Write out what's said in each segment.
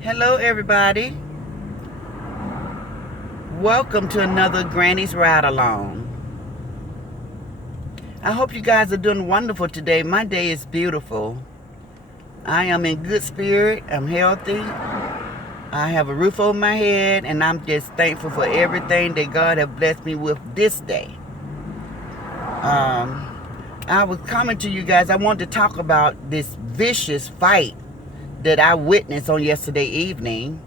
Hello, everybody. Welcome to another Granny's Ride Along. I hope you guys are doing wonderful today. My day is beautiful. I am in good spirit. I'm healthy. I have a roof over my head, and I'm just thankful for everything that God has blessed me with this day. I was coming to you guys. I wanted to talk about this vicious fight that I witnessed on yesterday evening.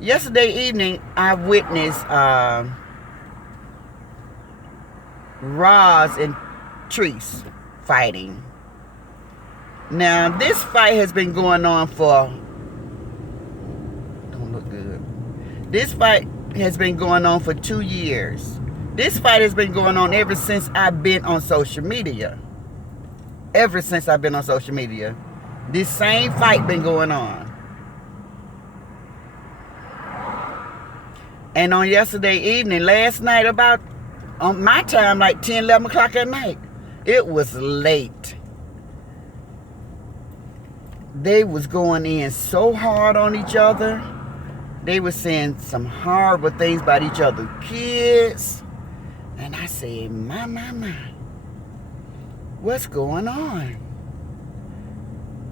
Yesterday evening, I witnessed Roz and Trese fighting. Now, this fight has been going on for... Don't look good. This fight has been going on for 2 years. This fight has been going on ever since I've been on social media. Ever since I've been on social media. This same fight been going on. And on yesterday evening, last night, about on my time, like 10, 11 o'clock at night, it was late. They was going in so hard on each other. They were saying some horrible things about each other's kids. And I said, my. What's going on?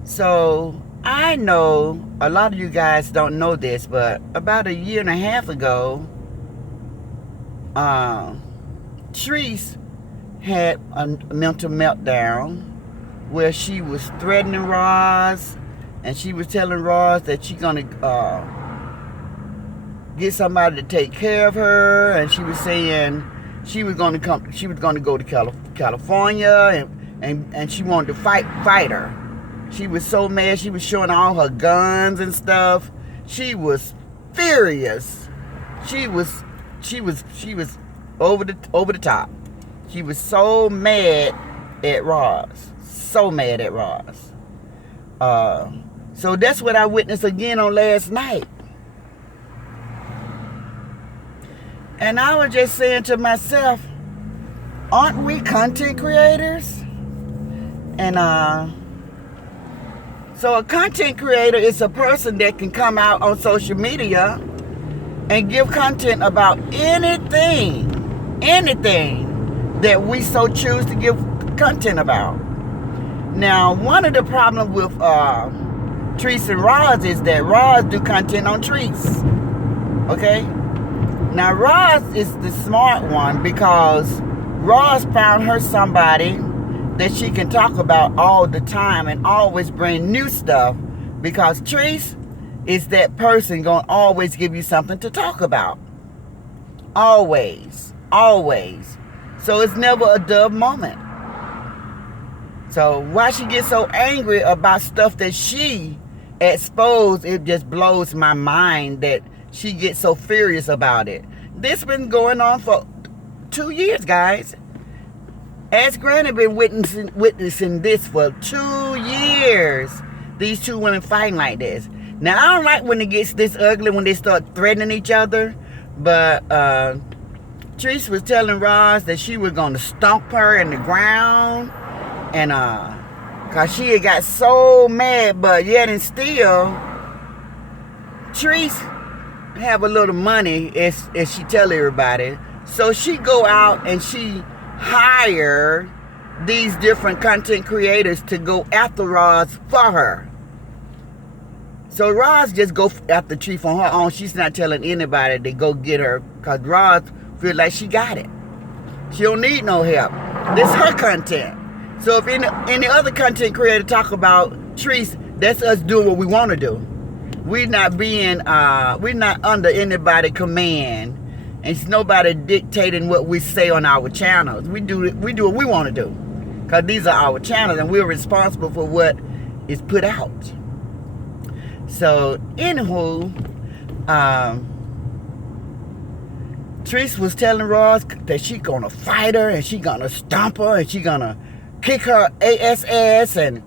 So, I know a lot of you guys don't know this, but about a year and a half ago, Trese had a mental meltdown where she was threatening Roz, and she was telling Roz that she's gonna get somebody to take care of her, and she was saying she was gonna go to California, and she wanted to fight her. She was so mad. She was showing all her guns and stuff. She was furious. She was over the top. She was so mad at Roz. So mad at Roz. So that's what I witnessed again on last night. And I was just saying to myself, aren't we content creators? And so a content creator is a person that can come out on social media and give content about anything that we so choose to give content about. Now, one of the problems with Trese and Roz is that Roz do content on Trese. Okay? Now, Roz is the smart one because Roz found her somebody that she can talk about all the time and always bring new stuff, because Trese is that person gonna always give you something to talk about. Always. So it's never a dull moment. So why she gets so angry about stuff that she exposed, it just blows my mind that she gets so furious about it. This been going on for 2 years, guys. Ask Granny been witnessing this for 2 years. These two women fighting like this. Now, I don't like when it gets this ugly, when they start threatening each other. But Trese was telling Roz that she was going to stomp her in the ground. And because she had got so mad. But yet and still, Trese have a little money, as she tell everybody. So she go out and she hire these different content creators to go after Roz for her. So Roz just go after Trese on her own. She's not telling anybody to go get her, because Roz feel like she got it. She don't need no help. This her content. So if any other content creator talk about Trese, that's us doing what we want to do. We're not under anybody's command. And it's nobody dictating what we say on our channels. We do what we want to do, because these are our channels and we're responsible for what is put out. So, anywho, Trese was telling Roz that she gonna fight her and she gonna stomp her and she gonna kick her ass and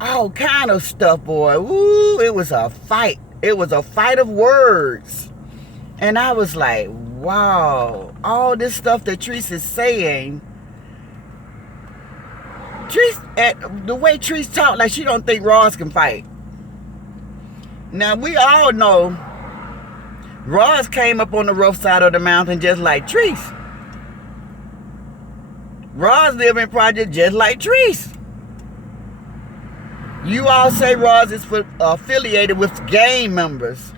all kind of stuff, boy. Woo! It was a fight. It was a fight of words. And I was like, wow, all this stuff that Trese is saying. The way Trese talk, like she don't think Roz can fight. Now, we all know Ross came up on the rough side of the mountain just like Trese. Ross live in project just like Trese. You all say Ross is affiliated with gang members.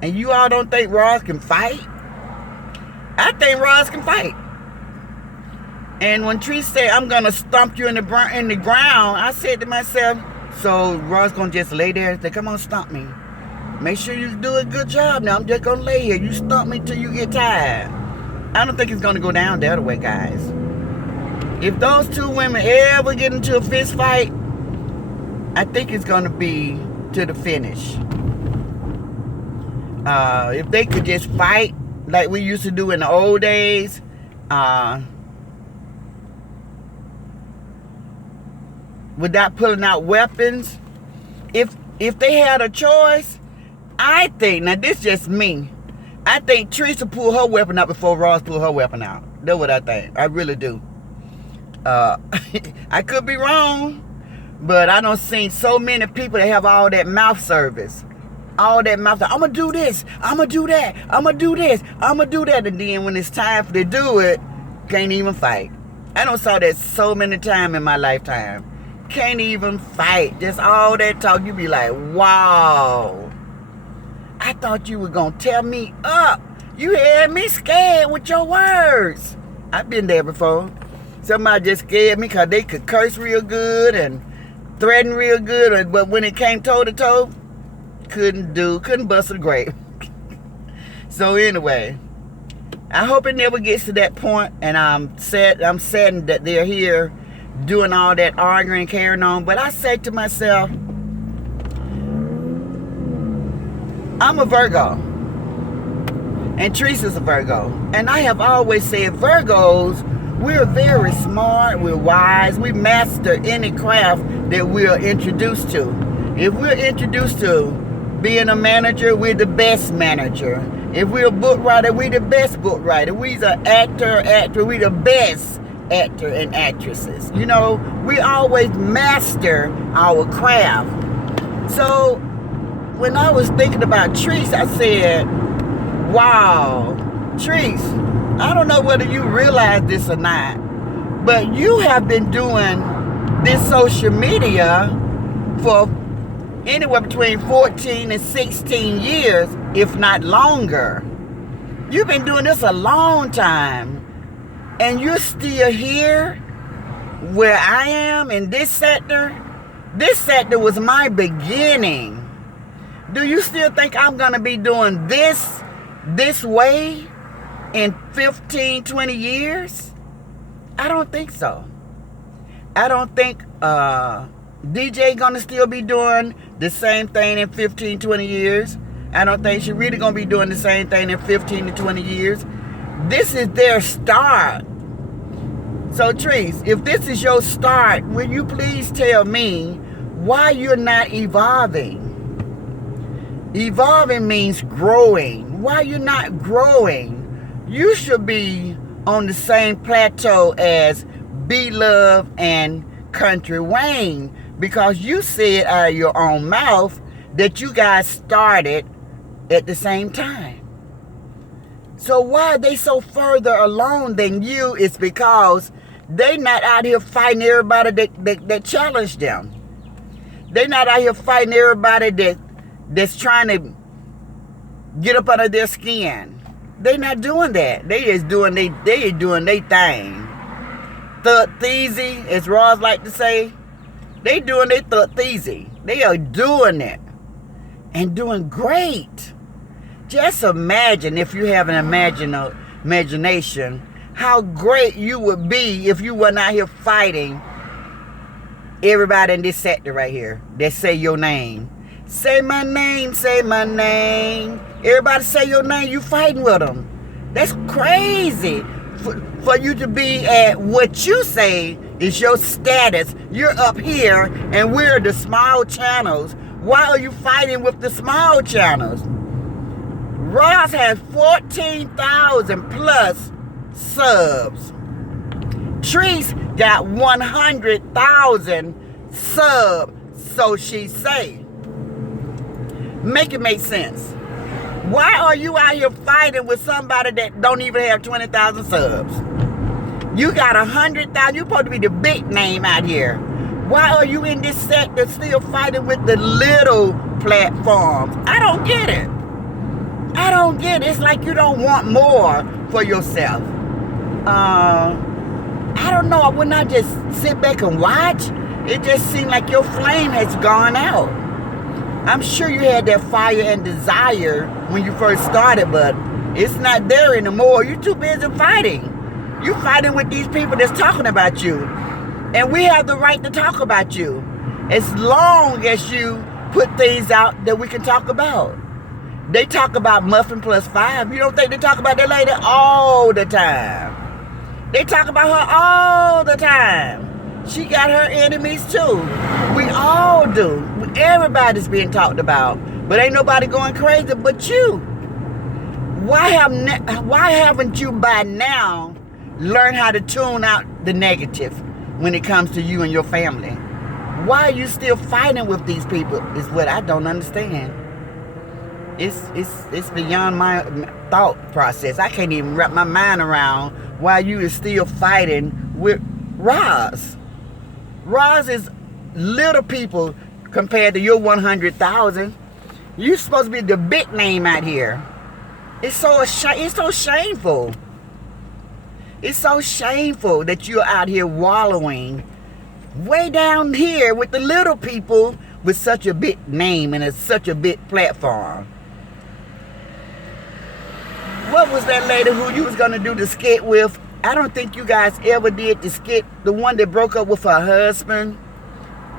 And you all don't think Ross can fight? I think Ross can fight. And when Trese said, I'm going to stomp you in the ground, I said to myself, so Ross going to just lay there and say, come on, stomp me. Make sure you do a good job now. I'm just going to lay here. You stomp me till you get tired. I don't think it's going to go down the other way, guys. If those two women ever get into a fist fight, I think it's going to be to the finish. If they could just fight like we used to do in the old days, without pulling out weapons, if they had a choice, I think, now this is just me, I think Trese will pull her weapon out before Ross pull her weapon out. That's what I think. I really do. I could be wrong, but I don't see so many people that have all that mouth service. All that mouth, I'm going to do this, I'm going to do that, I'm going to do this, I'm going to do that. And then when it's time for to do it, can't even fight. I don't saw that so many times in my lifetime. Can't even fight. Just all that talk. You be like, wow. I thought you were going to tear me up. You had me scared with your words. I've been there before. Somebody just scared me because they could curse real good and threaten real good. But when it came toe to toe, couldn't bust a grape. So anyway, I hope it never gets to that point, and I'm saddened that they're here doing all that arguing and carrying on. But I say to myself, I'm a Virgo, and Trese is a Virgo, and I have always said Virgos, we're very smart, we're wise, we master any craft that we're introduced to. If we're introduced to being a manager, we're the best manager. If we're a book writer, we're the best book writer. We're an actor, we're the best actor and actresses. You know, we always master our craft. So when I was thinking about Trese, I said, wow, Trese, I don't know whether you realize this or not, but you have been doing this social media for anywhere between 14 and 16 years, if not longer. You've been doing this a long time, and you're still here where I am in this sector. This sector was my beginning. Do you still think I'm going to be doing this way in 15, 20 years? I don't think so. I don't think DJ gonna still be doing the same thing in 15, 20 years. I don't think she really gonna be doing the same thing in 15 to 20 years. This is their start. So Trese, if this is your start, will you please tell me why you're not evolving? Evolving means growing. Why you're not growing? You should be on the same plateau as B-Love and Country Wayne, because you said out of your own mouth that you guys started at the same time. So why are they so further along than you? It's because they not out here fighting everybody that challenged them. They not out here fighting everybody that's trying to get up under their skin. They not doing that. They just doing they doing their thing. Thug-theasy, as Ross like to say. They doing their thug-theasy. They are doing it. And doing great. Just imagine, if you have an imagination, how great you would be if you were not here fighting everybody in this sector right here that say your name. Say my name, say my name. Everybody say your name, you fighting with them. That's crazy. For you to be at what you say is your status. You're up here and we're the small channels. Why are you fighting with the small channels? Ross has 14,000 plus subs. Trese got 100,000 subs, so she say. Make it make sense. Why are you out here fighting with somebody that don't even have 20,000 subs? You got 100,000. You're supposed to be the big name out here. Why are you in this sector still fighting with the little platforms? I don't get it. I don't get it. It's like you don't want more for yourself. I don't know. Wouldn't I just sit back and watch? It just seemed like your flame has gone out. I'm sure you had that fire and desire when you first started, but it's not there anymore. You're too busy fighting. You're fighting with these people that's talking about you. And we have the right to talk about you as long as you put things out that we can talk about. They talk about Muffin Plus 5. You don't think they talk about that lady all the time? They talk about her all the time. She got her enemies too. We all do. Everybody's being talked about. But ain't nobody going crazy but you. Why haven't you by now learned how to tune out the negative when it comes to you and your family? Why are you still fighting with these people is what I don't understand. It's beyond my thought process. I can't even wrap my mind around why you is still fighting with Roz. Roz is little people compared to your 100,000. You're supposed to be the big name out here. It's so shameful. It's so shameful that you're out here wallowing way down here with the little people with such a big name and such a big platform. What was that lady who you was going to do the skit with? I don't think you guys ever did the skit. The one that broke up with her husband.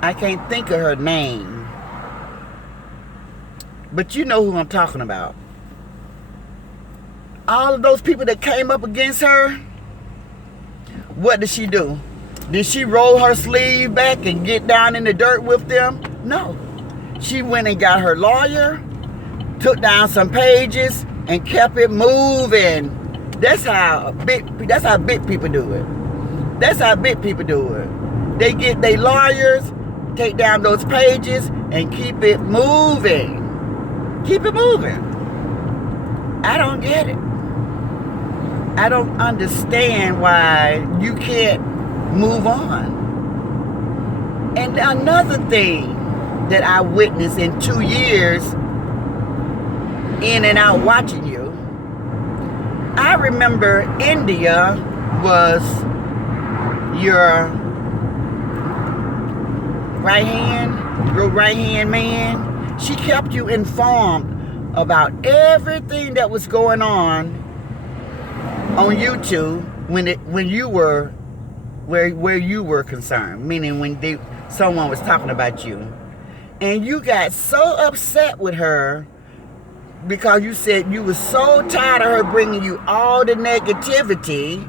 I can't think of her name. But you know who I'm talking about. All of those people that came up against her, what did she do? Did she roll her sleeve back and get down in the dirt with them? No. She went and got her lawyer, took down some pages, and kept it moving. That's how big people do it. That's how big people do it. They get their lawyers, take down those pages, and keep it moving. Keep it moving. I don't get it. I don't understand why you can't move on. And another thing that I witnessed in 2 years in and out watching you, I remember India was your right hand man. She kept you informed about everything that was going on YouTube when you were where you were concerned, meaning when someone was talking about you. And you got so upset with her because you said you were so tired of her bringing you all the negativity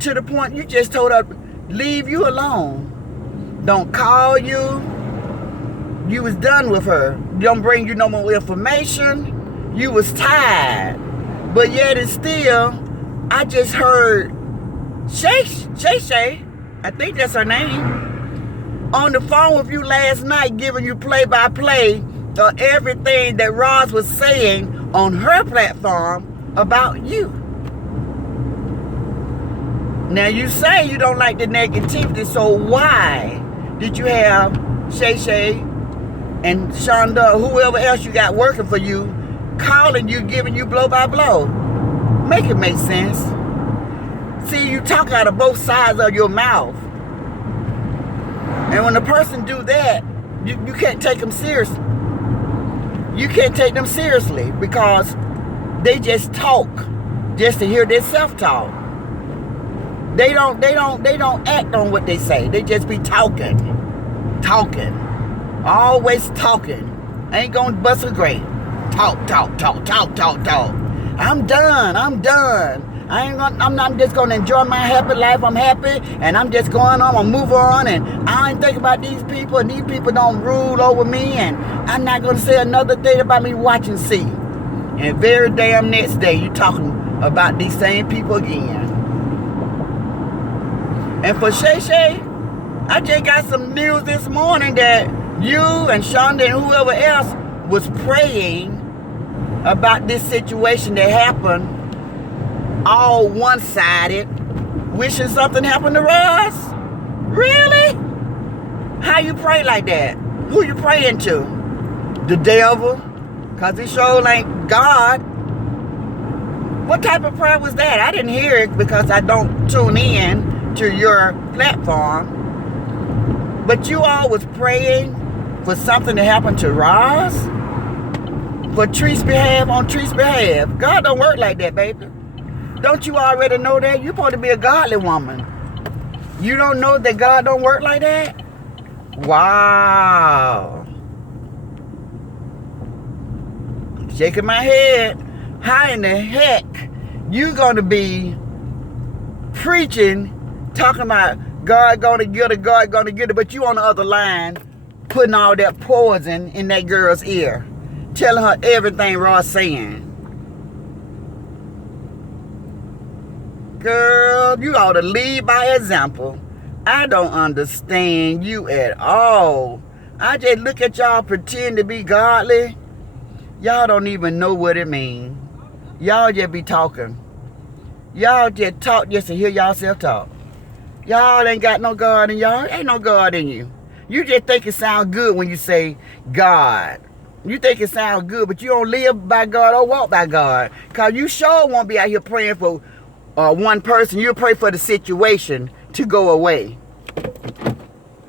to the point you just told her, leave you alone. Don't call you. You was done with her. Don't bring you no more information. You was tired. But yet and still, I just heard Shay, I think that's her name, on the phone with you last night giving you play-by-play of everything that Roz was saying on her platform about you. Now you say you don't like the negativity, so why did you have Shay and Shonda, whoever else you got working for you, calling you, giving you blow-by-blow? Make it make sense. See, you talk out of both sides of your mouth. And when a person do that, you can't take them seriously. You can't take them seriously because they just talk just to hear their self-talk. They don't act on what they say. They just be talking. Always talking. Ain't gonna bust a grape. Talk. I'm done. I'm just gonna enjoy my happy life. I'm happy and I'm just going on. I'm move on and I ain't think about these people and these people don't rule over me and I'm not gonna say another thing about me. Watch and see. And very damn next day you talking about these same people again. And for Shay, I just got some news this morning that you and Shonda and whoever else was praying about this situation that happened, all one-sided, wishing something happened to Ross? Really? How you pray like that? Who you praying to? The devil? Because it sure ain't God. What type of prayer was that? I didn't hear it because I don't tune in to your platform. But you all was praying for something to happen to Ross? For Trese's behalf, on Trese's behalf. God don't work like that, baby. Don't you already know that? You're supposed to be a godly woman. You don't know that God don't work like that? Wow. Shaking my head. How in the heck you gonna be preaching, talking about God gonna get it, God gonna get it, but you on the other line putting all that poison in that girl's ear, telling her everything Ross saying. Girl, you ought to lead by example. I don't understand you at all. I just look at y'all pretend to be godly. Y'all don't even know what it means. Y'all just be talking. Y'all just talk just to hear yourself talk. Y'all ain't got no God in y'all. Ain't no God in you. You just think it sound good when you say God. You think it sound good, but you don't live by God or walk by God. Because you sure won't be out here praying for one person. You'll pray for the situation to go away.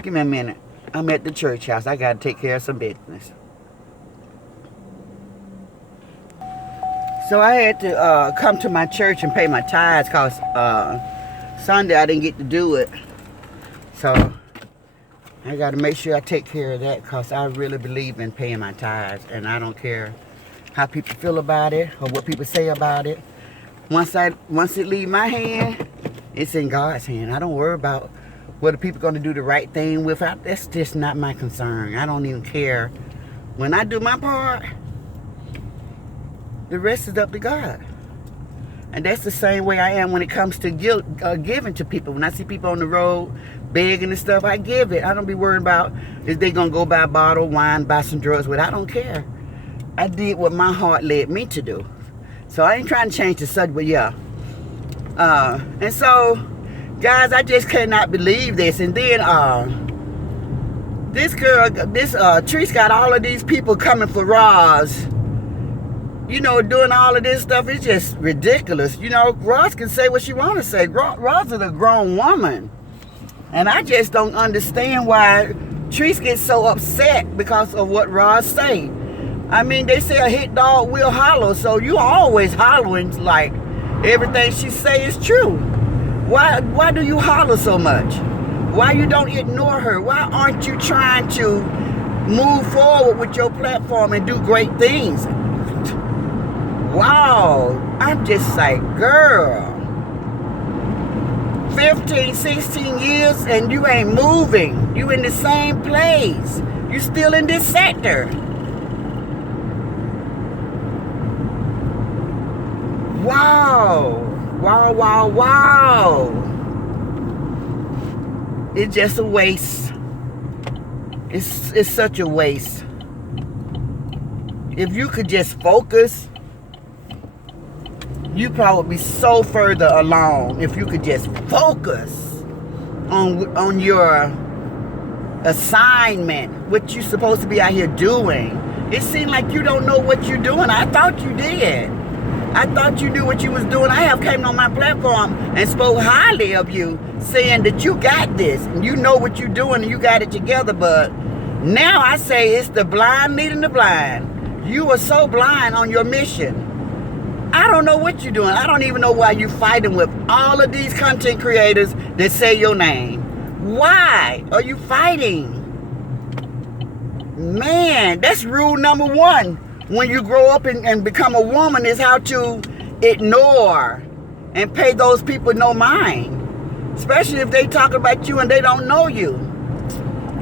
Give me a minute. I'm at the church house. I got to take care of some business. So I had to come to my church and pay my tithes because Sunday I didn't get to do it. So I got to make sure I take care of that because I really believe in paying my tithes. And I don't care how people feel about it or what people say about it. Once it leaves my hand, it's in God's hand. I don't worry about whether people going to do the right thing with it. That's just not my concern. I don't even care. When I do my part, the rest is up to God. And that's the same way I am when it comes to giving to people. When I see people on the road begging and stuff, I give it. I don't be worried about if they going to go buy a bottle of wine, buy some drugs with it. I don't care. I did what my heart led me to do. So I ain't trying to change the subject, but yeah. And so, guys, I just cannot believe this. And then this girl, Trese got all of these people coming for Ross. You know, doing all of this stuff is just ridiculous. You know, Ross can say what she want to say. Ross is a grown woman. And I just don't understand why Trese gets so upset because of what Ross say. I mean, they say a hit dog will holler, so you always hollering like everything she say is true. Why do you holler so much? Why you don't ignore her? Why aren't you trying to move forward with your platform and do great things? Wow, I'm just like, girl, 15, 16 years and you ain't moving. You in the same place. You still in this sector. Wow, wow, wow, wow. It's just a waste. It's such a waste. If you could just focus, you'd probably be so further along if you could just focus on your assignment, what you're supposed to be out here doing. It seemed like you don't know what you're doing. I thought you did. I thought you knew what you was doing. I have came on my platform and spoke highly of you, saying that you got this and you know what you're doing and you got it together. But now I say it's the blind leading the blind. You are so blind on your mission. I don't know what you're doing. I don't even know why you're fighting with all of these content creators that say your name. Why are you fighting? Man, that's rule number one. When you grow up and become a woman is how to ignore and pay those people no mind. Especially if they talk about you and they don't know you.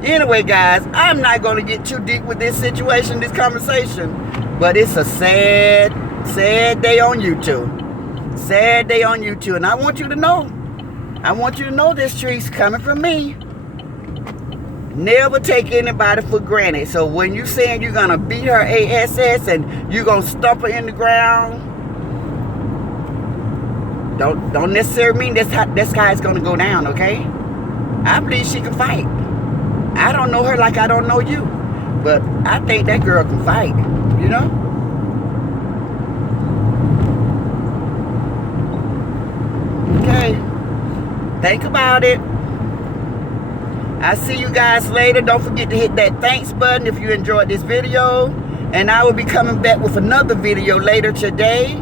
Anyway, guys, I'm not going to get too deep with this situation, this conversation. But it's a sad day on YouTube. Sad day on YouTube. And I want you to know. I want you to know this, Trese, coming from me. Never take anybody for granted. So when you saying you're gonna beat her ass and you're gonna stomp her in the ground, don't necessarily mean that's how it's gonna go down, okay? I believe she can fight. I don't know her like I don't know you, but I think that girl can fight, you know? Okay, think about it. I'll see you guys later. Don't forget to hit that thanks button if you enjoyed this video, and I will be coming back with another video later today.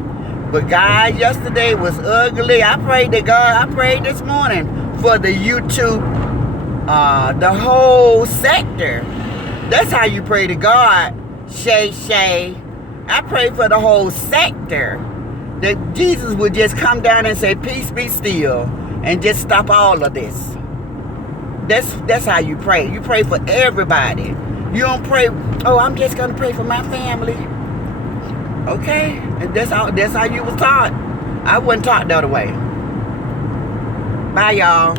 But guys, yesterday was ugly. I prayed to God. I prayed this morning for the YouTube, the whole sector. That's how you pray to God, Shay. I pray for the whole sector. That Jesus would just come down and say, peace be still, and just stop all of this. That's how you pray. You pray for everybody. You don't pray, oh, I'm just gonna pray for my family. Okay? And that's how you was taught. I wasn't taught the other way. Bye, y'all.